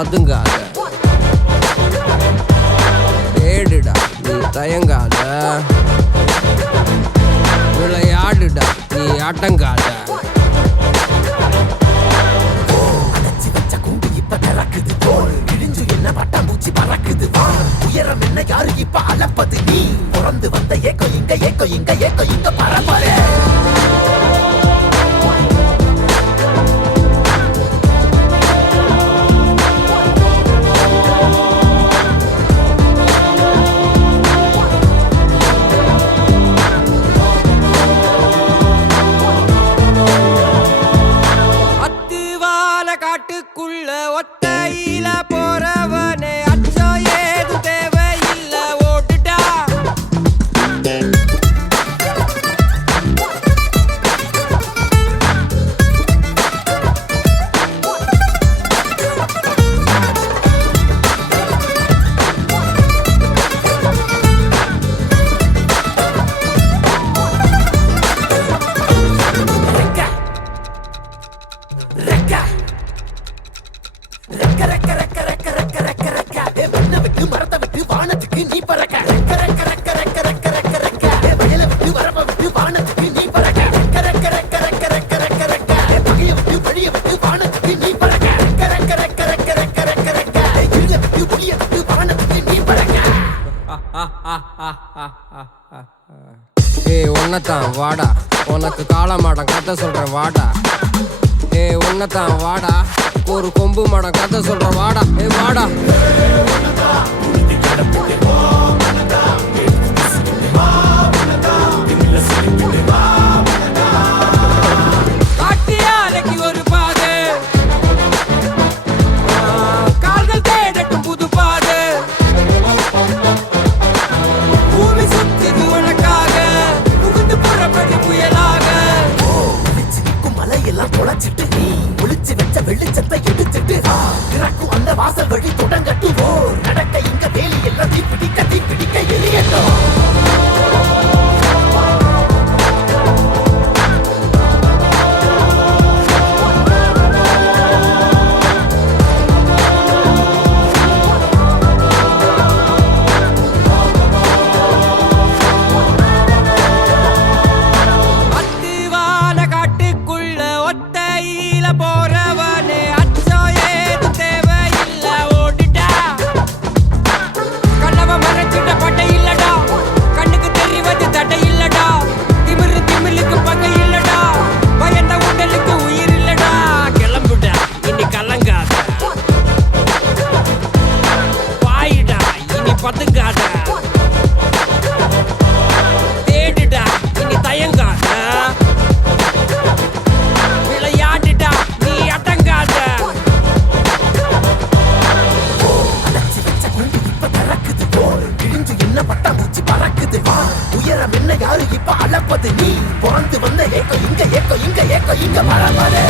பதுங்காத, தேடுடா நீ தயங்காத, விளையாடுடா நீ அடங்காத. பட்டாம்பூச்சி பறக்குது உயரம் என்ன யாரு இப்ப அளப்பது நீ பிறந்து வந்த ஏக்கோ இங்க ஏக்கோ இங்க ஏக்கோ இங்க பரம்பரை அத்துவால காட்டுக்குள்ள ஒத்தையில போறவனே அச்சம் ஏது தேவையில்ல ஓட்டுடா. மரத்தை விட்டு வானத்துக்கு நீ பறக்க வயலை விட்டு வரப்ப விட்டு வானத்துக்கு நீ பறக்க பகைய விட்டு வழிய விட்டு வானத்துக்கு நீ பறக்க இருள விட்டு ஒளிய விட்டு வானத்துக்கு நீ பறக்க. ஏய் உன்னதான் வாடா, உனக்கு காளமாடம் கதை சொல்றேன் வாடா. ஏய் உன்னதான் வாடா, ஒரு கொம்பு மாடம் கதை சொல்றேன் வாடா. ஏய் வாடா. காட்டியாலைக்கு ஒரு பாது, கால்கள் தேடட்டும் புது பாது. பூமி சுத்திது உனக்காக, புகுந்து புறப்படி புயலாக. மலையெல்லாம் தொலைச்சிட்டு நீ ஒளிச்சு வச்ச வெளிச்சத்தை எடுத்துட்டு திறக்கும் அந்த வாசல் வழி தொடங்கட்டும். நடக்க இங்க வேலி எல்லாம் தீப்பிடிக்க எரியட்டும். போறவனே அச்சம் ஏது தேவையில்ல ஓடிட்டா. கண்ணவ மறைச்சிட்ட பட்டை இல்லடா, கண்ணுக்கு தெரிவது தடை இல்லடா. திமிலுக்கு பகை இல்லடா, பயந்த உடலுக்கு உயிர் இல்லடா. கிளம்புடா இனி கலங்காத, பாயிடா இனி பதுங்காத, தேடுடா இனி தயங்காத, விளையாடுடா நீ அடங்காத. என்ன பட்டாம்பூச்சி பறக்குது உயரம் என்ன யாரு இப்ப அளப்பது நீ பிறந்து வந்த ஏக்கோ இங்க ஏக்கோ இங்க ஏக்கோ இங்க பரம்பரை.